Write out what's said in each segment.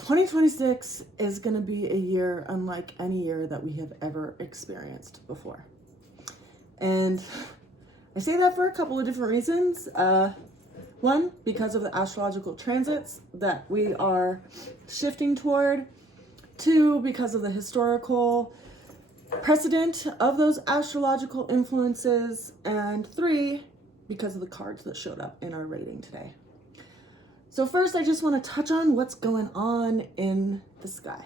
2026 is going to be a year unlike any year that we have ever experienced before. And I say that for a couple of different reasons. One, because of the astrological transits that we are shifting toward. Two, because of the historical precedent of those astrological influences. And three, because of the cards that showed up in our reading today. So first, I just want to touch on what's going on in the sky.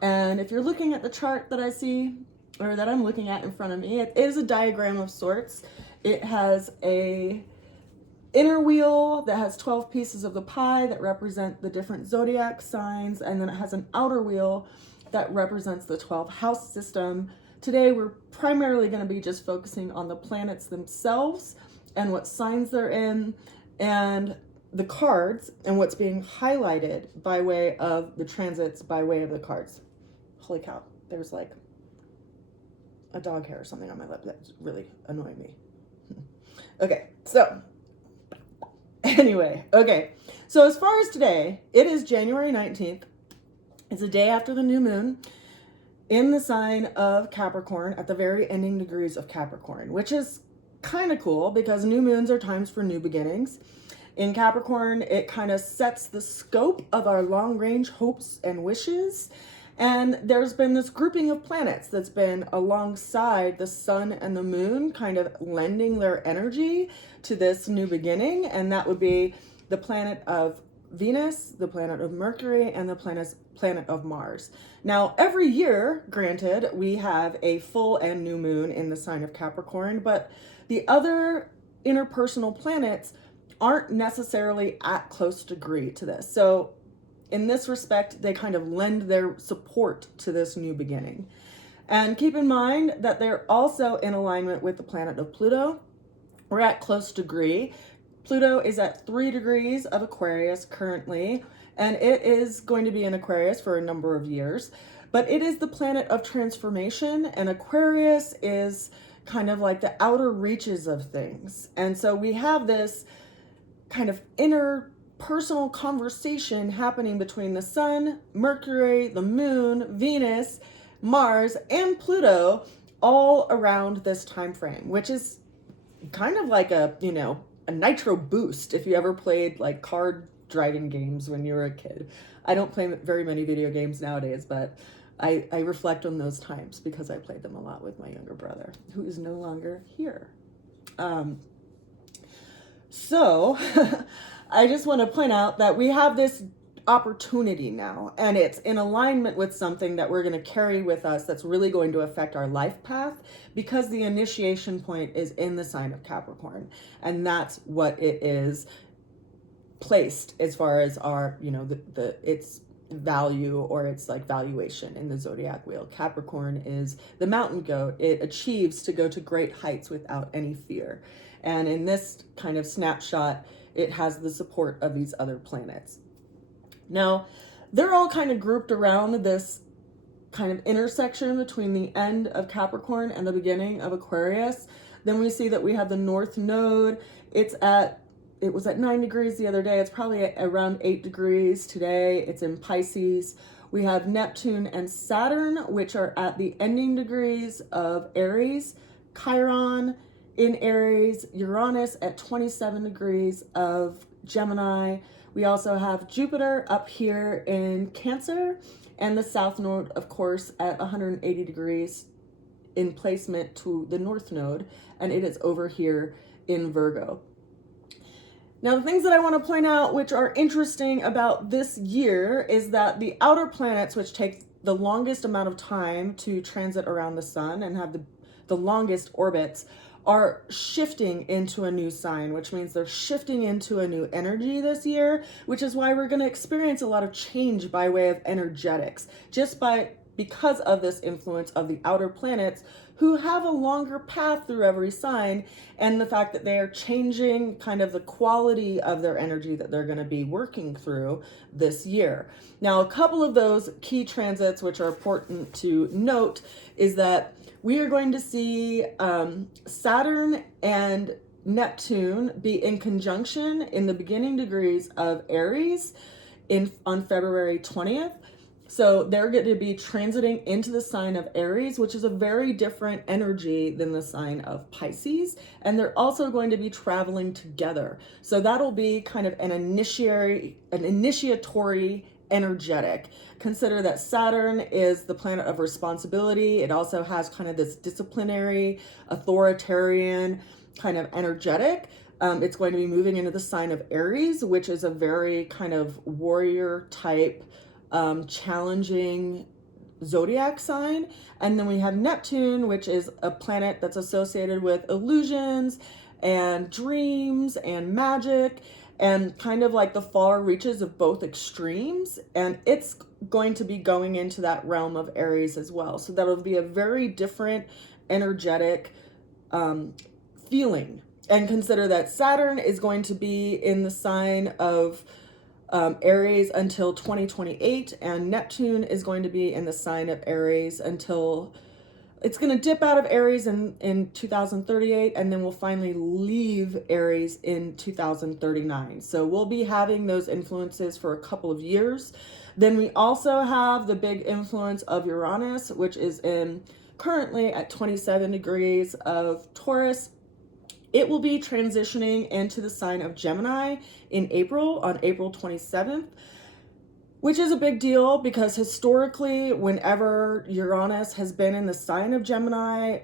And if you're looking at the chart that I see, or that I'm looking at in front of me, it is a diagram of sorts. It has a inner wheel that has 12 pieces of the pie that represent the different zodiac signs, and then it has an outer wheel that represents the 12 house system. Today, we're primarily going to be just focusing on the planets themselves and what signs they're in, and the cards and what's being highlighted by way of the transits, by way of the cards. Holy cow, there's like a dog hair or something on my lip that's really annoying me. Okay, so anyway, so as far as today, it is January 19th. It's a day after the new moon in the sign of Capricorn at the very ending degrees of Capricorn, which is kind of cool because new moons are times for new beginnings. In Capricorn, it kind of sets the scope of our long-range hopes and wishes. And there's been this grouping of planets that's been alongside the sun and the moon, kind of lending their energy to this new beginning. And that would be the planet of Venus, the planet of Mercury, and the planet of Mars. Now, every year, granted, we have a full and new moon in the sign of Capricorn, but the other interpersonal planets aren't necessarily at close degree to this. So in this respect, they kind of lend their support to this new beginning. And keep in mind that they're also in alignment with the planet of Pluto. We're at close degree. Pluto is at 3 degrees of Aquarius currently, and it is going to be in Aquarius for a number of years. But it is the planet of transformation, and Aquarius is kind of like the outer reaches of things. And so we have this kind of inner personal conversation happening between the sun, Mercury, the moon, Venus, Mars, and Pluto all around this time frame, which is kind of like a nitro boost if you ever played like card dragon games when you were a kid. I don't play very many video games nowadays, but I reflect on those times because I played them a lot with my younger brother, who is no longer here. So I just want to point out that we have this opportunity now, and it's in alignment with something that we're going to carry with us that's really going to affect our life path, because the initiation point is in the sign of Capricorn, and that's what it is placed as far as our, its value or its like valuation in the zodiac wheel. Capricorn is the mountain goat. It achieves to go to great heights without any fear. And in this kind of snapshot, it has the support of these other planets. Now, they're all kind of grouped around this kind of intersection between the end of Capricorn and the beginning of Aquarius. Then we see that we have the North Node. It was at 9 degrees the other day. It's probably at around 8 degrees today. It's in Pisces. We have Neptune and Saturn, which are at the ending degrees of Aries. Chiron in Aries, Uranus at 27 degrees of Gemini. We also have Jupiter up here in Cancer, and the South Node, of course, at 180 degrees in placement to the North Node, and it is over here in Virgo. Now, the things that I want to point out which are interesting about this year is that the outer planets, which take the longest amount of time to transit around the sun and have the longest orbits, are shifting into a new sign, which means they're shifting into a new energy this year, which is why we're going to experience a lot of change by way of energetics, because of this influence of the outer planets, who have a longer path through every sign, and the fact that they are changing kind of the quality of their energy that they're going to be working through this year. Now, a couple of those key transits which are important to note is that we are going to see Saturn and Neptune be in conjunction in the beginning degrees of Aries on February 20th. So they're going to be transiting into the sign of Aries, which is a very different energy than the sign of Pisces. And they're also going to be traveling together. So that'll be kind of an initiatory energetic. Consider that Saturn is the planet of responsibility. It also has kind of this disciplinary, authoritarian kind of energetic. It's going to be moving into the sign of Aries, which is a very kind of warrior type, challenging zodiac sign. And then we have Neptune, which is a planet that's associated with illusions and dreams and magic and kind of like the far reaches of both extremes. And it's going to be going into that realm of Aries as well. So that'll be a very different energetic feeling. And consider that Saturn is going to be in the sign of Aries until 2028, and Neptune is going to be in the sign of Aries until it's going to dip out of Aries in 2038, and then we'll finally leave Aries in 2039. So we'll be having those influences for a couple of years. Then we also have the big influence of Uranus, which is currently at 27 degrees of Taurus. It will be transitioning into the sign of Gemini in April, on April 27th, which is a big deal because historically, whenever Uranus has been in the sign of Gemini,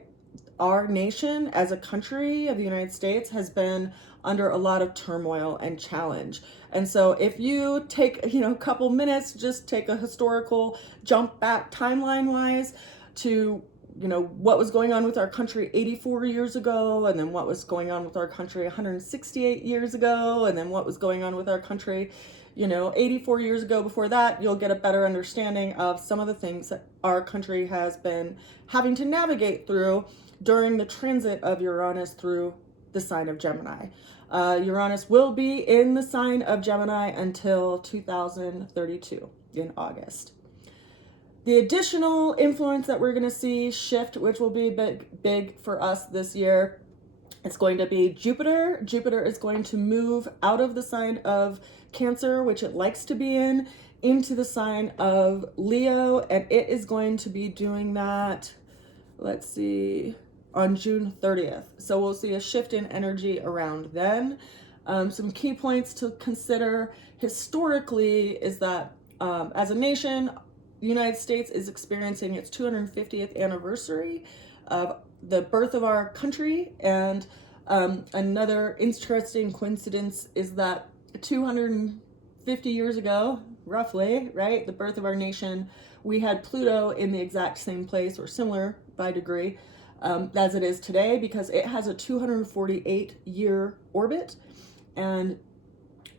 our nation as a country of the United States has been under a lot of turmoil and challenge. And so if you take, a couple minutes, just take a historical jump back timeline-wise to what was going on with our country 84 years ago, and then what was going on with our country 168 years ago, and then what was going on with our country, 84 years ago before that, you'll get a better understanding of some of the things that our country has been having to navigate through during the transit of Uranus through the sign of Gemini. Uranus will be in the sign of Gemini until 2032 in August. The additional influence that we're going to see shift, which will be big for us this year, it's going to be Jupiter. Jupiter is going to move out of the sign of Cancer, which it likes to be in, into the sign of Leo, and it is going to be doing that, let's see, on June 30th. So we'll see a shift in energy around then. Some key points to consider historically is that as a nation, the United States is experiencing its 250th anniversary of the birth of our country. And another interesting coincidence is that 250 years ago, roughly, right, the birth of our nation, we had Pluto in the exact same place or similar by degree as it is today, because it has a 248-year orbit. And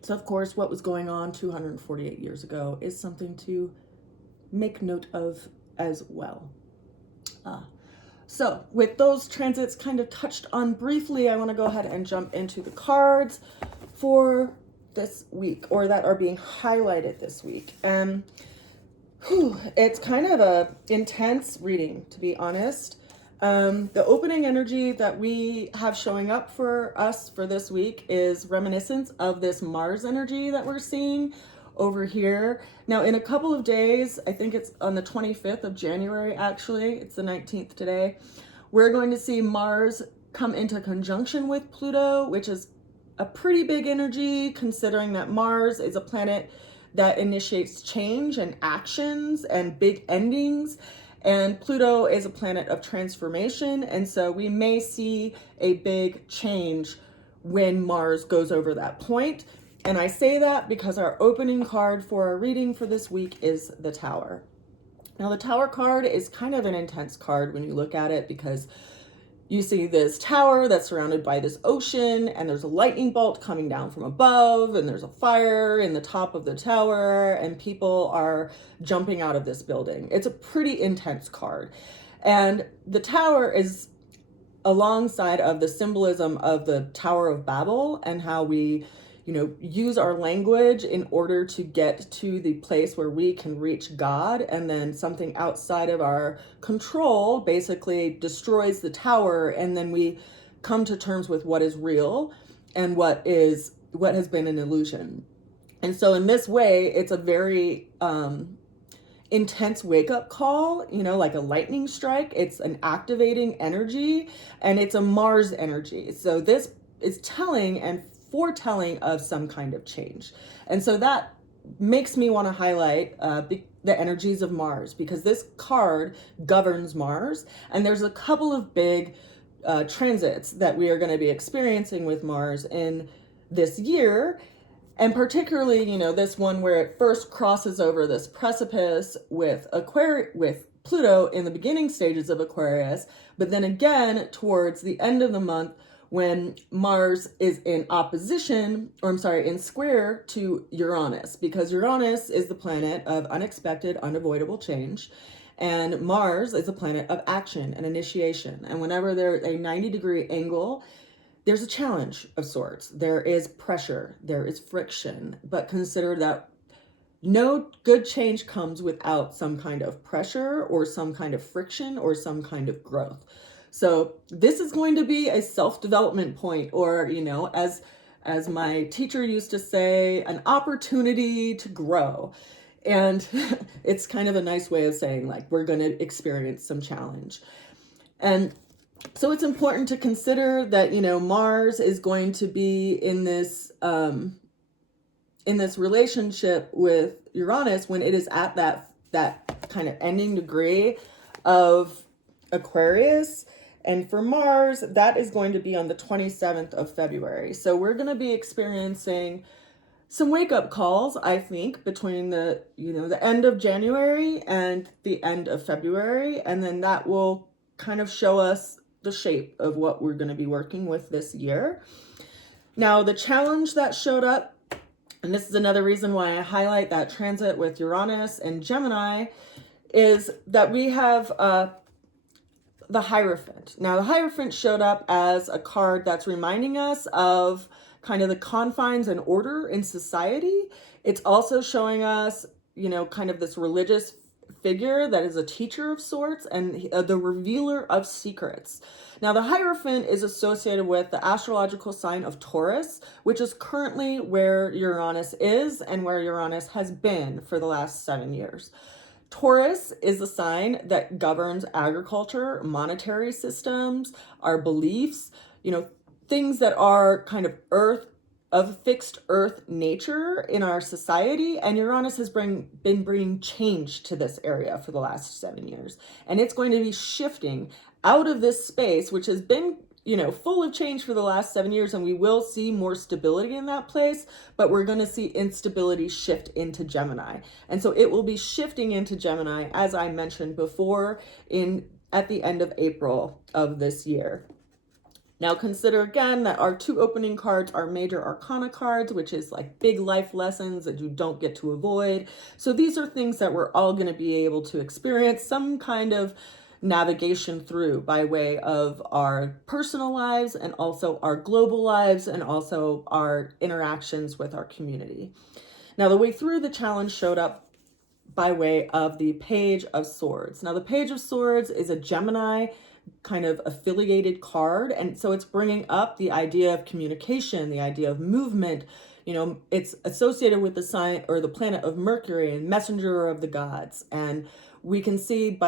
so, of course, what was going on 248 years ago is something to make note of as well. So with those transits kind of touched on briefly, I want to go ahead and jump into the cards for this week, or that are being highlighted this week. And it's kind of a intense reading, to be honest. The opening energy that we have showing up for us for this week is reminiscent of this Mars energy that we're seeing over here. Now, in a couple of days, I think it's on the 25th of January, actually, it's the 19th today, we're going to see Mars come into conjunction with Pluto, which is a pretty big energy, considering that Mars is a planet that initiates change and actions and big endings, and Pluto is a planet of transformation. And so we may see a big change when Mars goes over that point. And I say that because our opening card for our reading for this week is the Tower. Now, the Tower card is kind of an intense card when you look at it, because you see this tower that's surrounded by this ocean, and there's a lightning bolt coming down from above, and there's a fire in the top of the tower, and people are jumping out of this building. It's a pretty intense card. And the Tower is alongside of the symbolism of the Tower of Babel, and how we use our language in order to get to the place where we can reach God, and then something outside of our control basically destroys the tower, and then we come to terms with what is real and what has been an illusion. And so in this way, it's a very intense wake-up call, like a lightning strike. It's an activating energy, and it's a Mars energy. So this is telling and foretelling of some kind of change. And so that makes me want to highlight the energies of Mars, because this card governs Mars, and there's a couple of big transits that we are going to be experiencing with Mars in this year. And particularly, this one where it first crosses over this precipice with Pluto in the beginning stages of Aquarius, but then again towards the end of the month when Mars is in in square to Uranus, because Uranus is the planet of unexpected, unavoidable change. And Mars is a planet of action and initiation. And whenever there's a 90-degree angle, there's a challenge of sorts. There is pressure, there is friction, but consider that no good change comes without some kind of pressure or some kind of friction or some kind of growth. So this is going to be a self-development point, or, as my teacher used to say, an opportunity to grow. And it's kind of a nice way of saying, like, we're going to experience some challenge. And so it's important to consider that, Mars is going to be in this relationship with Uranus when it is at that kind of ending degree of Aquarius. And for Mars, that is going to be on the 27th of February. So we're going to be experiencing some wake-up calls, I think, between the end of January and the end of February. And then that will kind of show us the shape of what we're going to be working with this year. Now, the challenge that showed up, and this is another reason why I highlight that transit with Uranus and Gemini, is that we have the Hierophant. Now, the Hierophant showed up as a card that's reminding us of kind of the confines and order in society. It's also showing us, kind of this religious figure that is a teacher of sorts and the revealer of secrets. Now, the Hierophant is associated with the astrological sign of Taurus, which is currently where Uranus is and where Uranus has been for the last 7 years. Taurus is the sign that governs agriculture, monetary systems, our beliefs, things that are kind of fixed earth nature in our society. And Uranus has been bringing change to this area for the last 7 years. And it's going to be shifting out of this space, which has been, full of change for the last 7 years. And we will see more stability in that place, but we're going to see instability shift into Gemini. And so it will be shifting into Gemini, as I mentioned before, at the end of April of this year. Now consider again that our two opening cards are major arcana cards, which is like big life lessons that you don't get to avoid. So these are things that we're all going to be able to experience some kind of navigation through by way of our personal lives and also our global lives and also our interactions with our community. Now, the way through the challenge showed up by way of the Page of Swords. Now, the Page of Swords is a Gemini kind of affiliated card, and so it's bringing up the idea of communication, the idea of movement. It's associated with the sign or the planet of Mercury and messenger of the gods. And we can see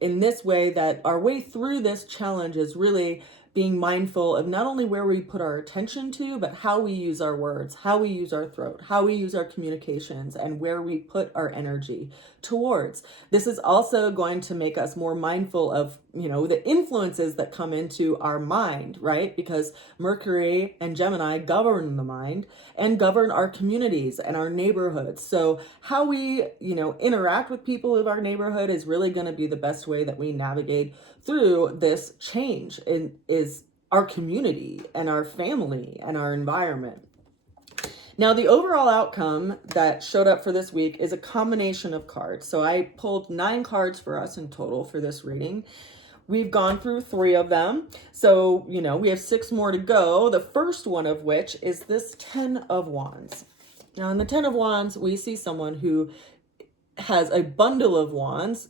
in this way that our way through this challenge is really being mindful of not only where we put our attention to, but how we use our words, how we use our throat, how we use our communications, and where we put our energy towards. This is also going to make us more mindful of, the influences that come into our mind, right? Because Mercury and Gemini govern the mind and govern our communities and our neighborhoods. So how we, interact with people of our neighborhood is really going to be the best way that we navigate through this change is our community and our family and our environment. Now, the overall outcome that showed up for this week is a combination of cards. So I pulled 9 cards for us in total for this reading. We've gone through 3 of them. So, we have 6 more to go. The first one of which is this 10 of Wands. Now, in the 10 of Wands, we see someone who has a bundle of wands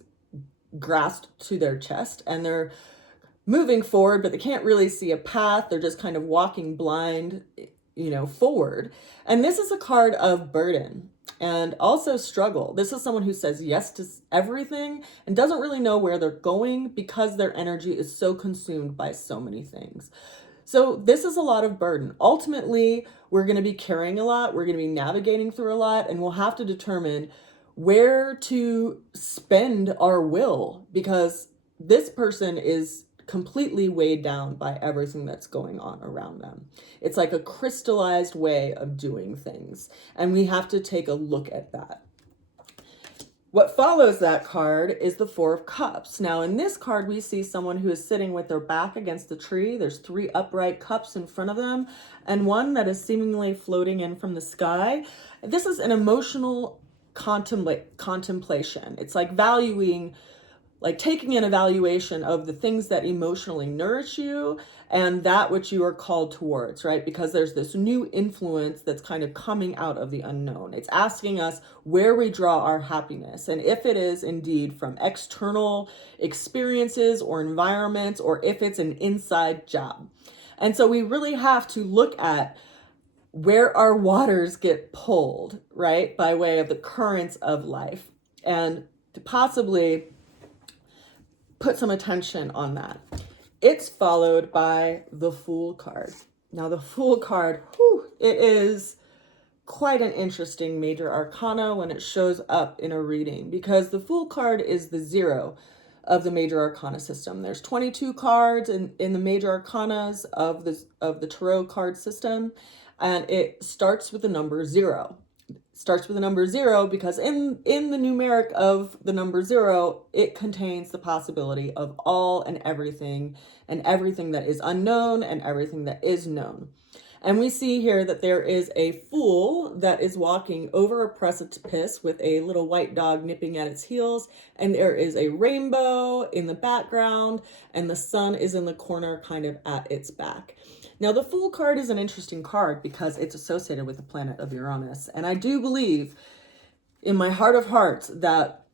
grasped to their chest, and they're moving forward, but they can't really see a path. They're just kind of walking blind forward. And this is a card of burden and also struggle. This is someone who says yes to everything and doesn't really know where they're going because their energy is so consumed by so many things. So this is a lot of burden. Ultimately, we're going to be carrying a lot. We're going to be navigating through a lot, and we'll have to determine where to spend our will, because this person is completely weighed down by everything that's going on around them. It's like a crystallized way of doing things, and we have to take a look at that. What follows that card is the Four of Cups. Now, in this card, we see someone who is sitting with their back against the tree. There's 3 upright cups in front of them, and one that is seemingly floating in from the sky. This is an emotional contemplation. It's like valuing, like taking an evaluation of the things that emotionally nourish you and that which you are called towards, right? Because there's this new influence that's kind of coming out of the unknown. It's asking us where we draw our happiness, and if it is indeed from external experiences or environments, or if it's an inside job. And so we really have to look at where our waters get pulled, right? By way of the currents of life, and to possibly put some attention on that. It's followed by the Fool card. Now the Fool card, it is quite an interesting major arcana when it shows up in a reading, because the Fool card is the 0 of the major arcana system. There's 22 cards in the major arcanas of the tarot card system, and it starts with the number 0. Starts with the number 0 because in the numeric of the number 0, it contains the possibility of all and everything that is unknown and everything that is known. And we see here that there is a fool that is walking over a precipice with a little white dog nipping at its heels, and there is a rainbow in the background, and the sun is in the corner kind of at its back. Now, the Fool card is an interesting card because it's associated with the planet of Uranus. And I do believe in my heart of hearts that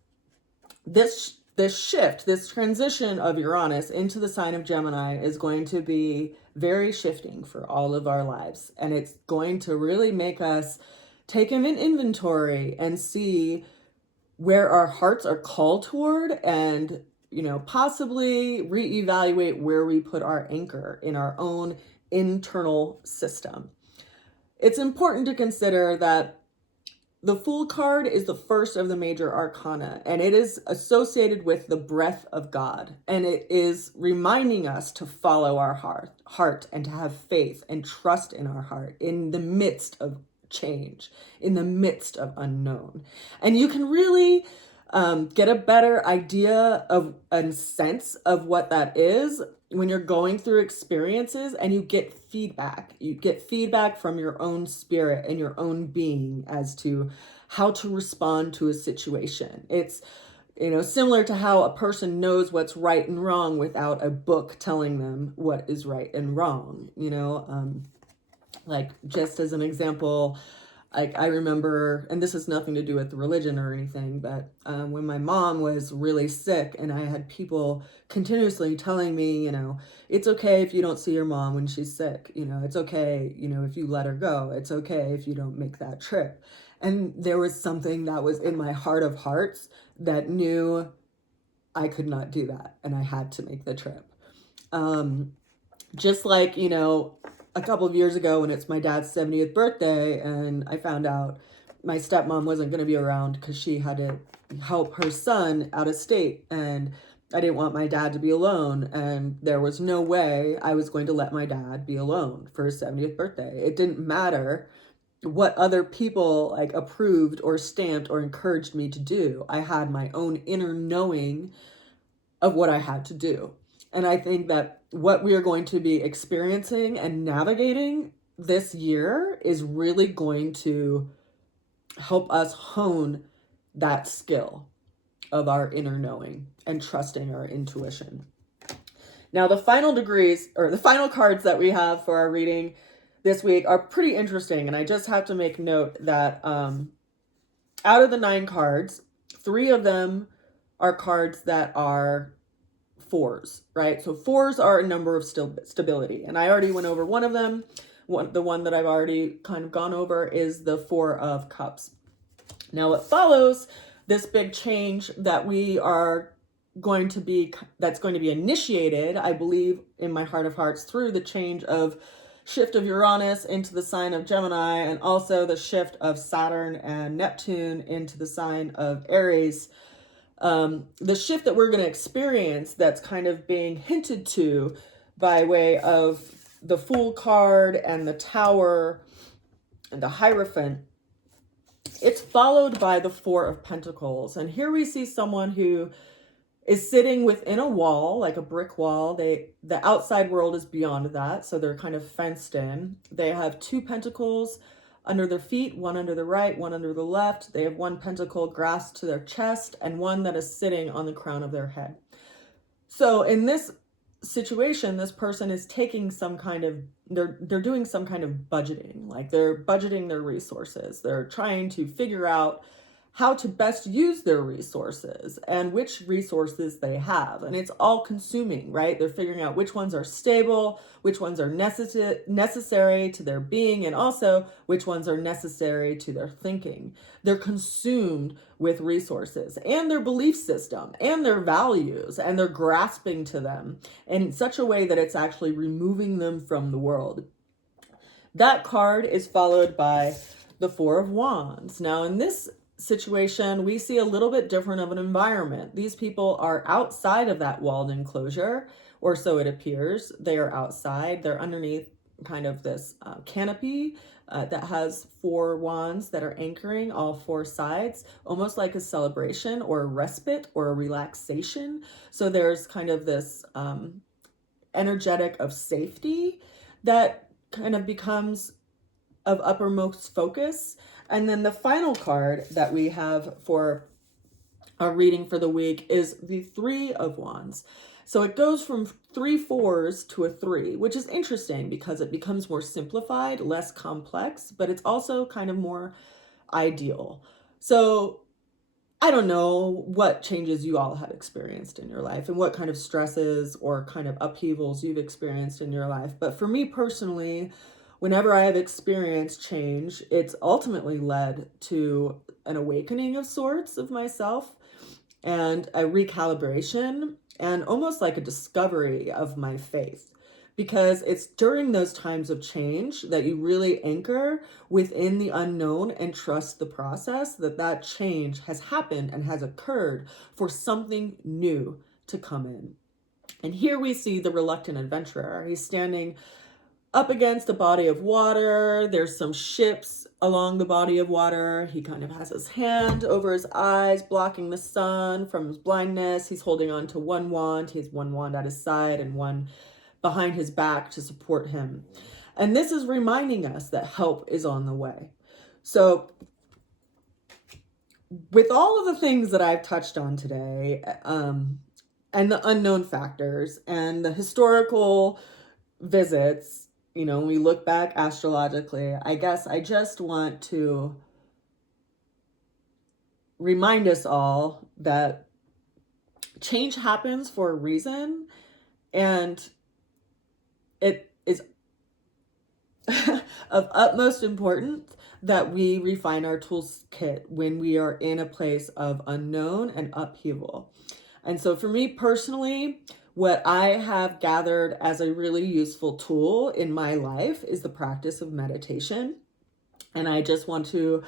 this shift, this transition of Uranus into the sign of Gemini is going to be very shifting for all of our lives. And it's going to really make us take an inventory and see where our hearts are called toward, and, possibly reevaluate where we put our anchor in our own internal system. It's important to consider that the Fool card is the first of the major arcana, and it is associated with the breath of God, and it is reminding us to follow our heart and to have faith and trust in our heart in the midst of change, in the midst of unknown. And you can really get a better idea of and sense of what that is when you're going through experiences and you get feedback. You get feedback from your own spirit and your own being as to how to respond to a situation. It's, similar to how a person knows what's right and wrong without a book telling them what is right and wrong. Like just as an example, I remember, and this has nothing to do with religion or anything, but when my mom was really sick and I had people continuously telling me, it's okay if you don't see your mom when she's sick, it's okay, if you let her go, it's okay if you don't make that trip. And there was something that was in my heart of hearts that knew I could not do that and I had to make the trip. Just like, a couple of years ago when it's my dad's 70th birthday and I found out my stepmom wasn't going to be around because she had to help her son out of state, and I didn't want my dad to be alone, and there was no way I was going to let my dad be alone for his 70th birthday. It didn't matter what other people approved or stamped or encouraged me to do. I had my own inner knowing of what I had to do. And I think that what we are going to be experiencing and navigating this year is really going to help us hone that skill of our inner knowing and trusting our intuition. Now, the final cards that we have for our reading this week are pretty interesting. And I just have to make note that out of the 9 cards, 3 of them are cards that are 4s, right? So 4s are a number of stability. And I already went over one of them, the one that I've already kind of gone over is the Four of Cups. Now it follows this big change that that's going to be initiated, I believe, in my heart of hearts, through the shift of Uranus into the sign of Gemini, and also the shift of Saturn and Neptune into the sign of Aries. The shift that we're going to experience, that's kind of being hinted to by way of the Fool card and the Tower and the Hierophant, it's followed by the Four of Pentacles. And here we see someone who is sitting within a wall, like a brick wall. The outside world is beyond that, so they're kind of fenced in. They have two pentacles under their feet, one under the right, one under the left. They have one pentacle grasped to their chest and one that is sitting on the crown of their head. So in this situation, this person is taking they're doing some kind of budgeting, like they're budgeting their resources. They're trying to figure out how to best use their resources and which resources they have. And it's all consuming, right? They're figuring out which ones are stable, which ones are necessary to their being, and also which ones are necessary to their thinking. They're consumed with resources and their belief system and their values, and they're grasping to them in such a way that it's actually removing them from the world. That card is followed by the Four of Wands. Now, in this situation, we see a little bit different of an environment. These people are outside of that walled enclosure, or so it appears. They are outside. They're underneath kind of this canopy that has four wands that are anchoring all four sides, almost like a celebration or a respite or a relaxation. So there's kind of this energetic of safety that kind of becomes of uppermost focus. And then the final card that we have for our reading for the week is the Three of Wands. So it goes from 3 4s to a 3, which is interesting because it becomes more simplified, less complex, but it's also kind of more ideal. So I don't know what changes you all have experienced in your life and what kind of stresses or kind of upheavals you've experienced in your life. But for me personally, whenever I have experienced change, it's ultimately led to an awakening of sorts of myself and a recalibration and almost like a discovery of my faith. Because it's during those times of change that you really anchor within the unknown and trust the process that change has happened and has occurred for something new to come in. And here we see the reluctant adventurer. He's standing up against a body of water. There's some ships along the body of water. He kind of has his hand over his eyes, blocking the sun from his blindness. He's holding on to one wand. He has one wand at his side and one behind his back to support him. And this is reminding us that help is on the way. So with all of the things that I've touched on today, and the unknown factors and the historical visits, when we look back astrologically, I guess I just want to remind us all that change happens for a reason, and it is of utmost importance that we refine our toolkit when we are in a place of unknown and upheaval. And so for me personally, what I have gathered as a really useful tool in my life is the practice of meditation. And I just want to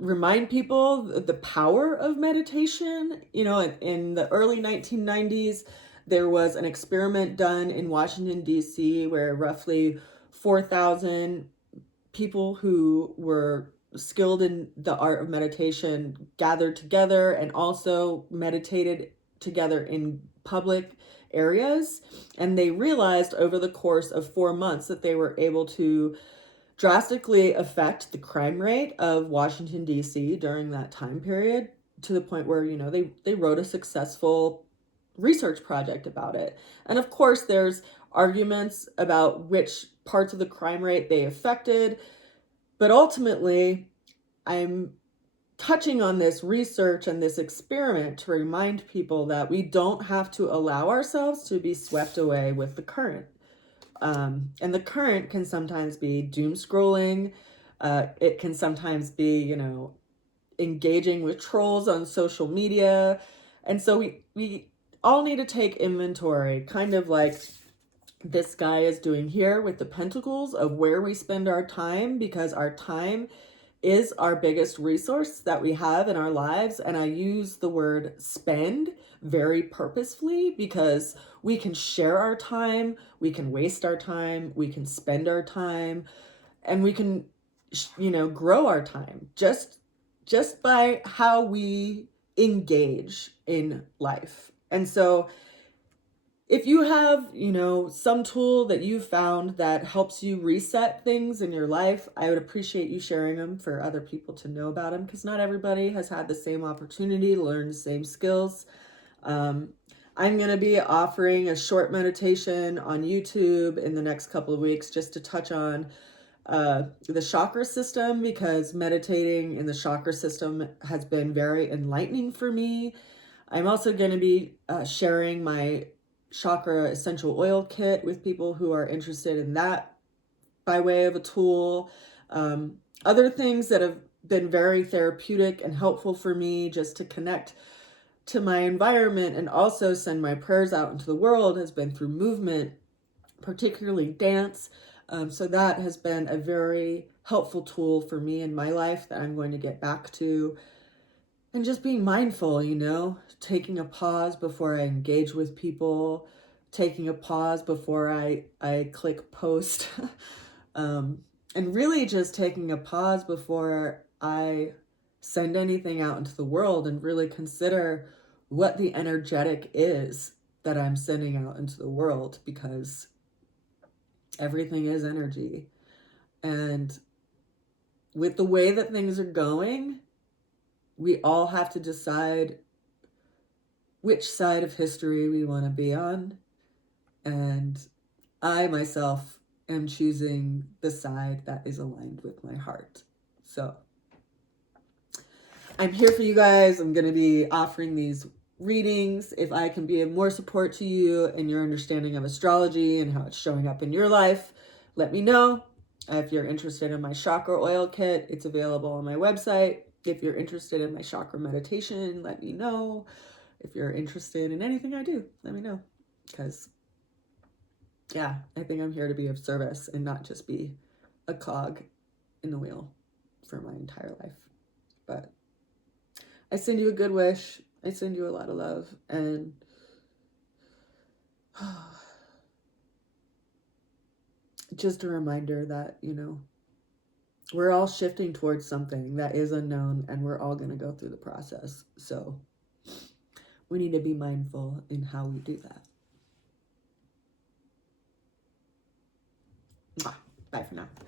remind people the power of meditation. In the early 1990s, there was an experiment done in Washington, D.C., where roughly 4,000 people who were skilled in the art of meditation gathered together and also meditated together in public areas. And they realized over the course of 4 months that they were able to drastically affect the crime rate of Washington, D.C. during that time period, to the point where, they wrote a successful research project about it. And of course, there's arguments about which parts of the crime rate they affected. But ultimately, I'm touching on this research and this experiment to remind people that we don't have to allow ourselves to be swept away with the current. And the current can sometimes be doom scrolling. It can sometimes be, you know, engaging with trolls on social media. And so we all need to take inventory, kind of like this guy is doing here with the pentacles, of where we spend our time, because our time is our biggest resource that we have in our lives. And I use the word spend very purposefully, because we can share our time, we can waste our time, we can spend our time, and we can, you know, grow our time just by how we engage in life. And so if you have, you know, some tool that you found that helps you reset things in your life, I would appreciate you sharing them for other people to know about them, because not everybody has had the same opportunity to learn the same skills. I'm going to be offering a short meditation on YouTube in the next couple of weeks, just to touch on the chakra system, because meditating in the chakra system has been very enlightening for me. I'm also going to be sharing my chakra essential oil kit with people who are interested in that by way of a tool. Other things that have been very therapeutic and helpful for me just to connect to my environment and also send my prayers out into the world has been through movement, particularly dance. So that has been a very helpful tool for me in my life that I'm going to get back to. And just being mindful, you know, taking a pause before I engage with people, taking a pause before I click post, and really just taking a pause before I send anything out into the world, and really consider what the energetic is that I'm sending out into the world, because everything is energy. And with the way that things are going, we all have to decide which side of history we want to be on. And I myself am choosing the side that is aligned with my heart. So I'm here for you guys. I'm going to be offering these readings. If I can be of more support to you in your understanding of astrology and how it's showing up in your life, let me know. If you're interested in my chakra oil kit, it's available on my website. If you're interested in my chakra meditation, let me know. If you're interested in anything I do, let me know. Because, yeah, I think I'm here to be of service and not just be a cog in the wheel for my entire life. But I send you a good wish. I send you a lot of love. And just a reminder that, you know, we're all shifting towards something that is unknown, and we're all going to go through the process. So we need to be mindful in how we do that. Bye for now.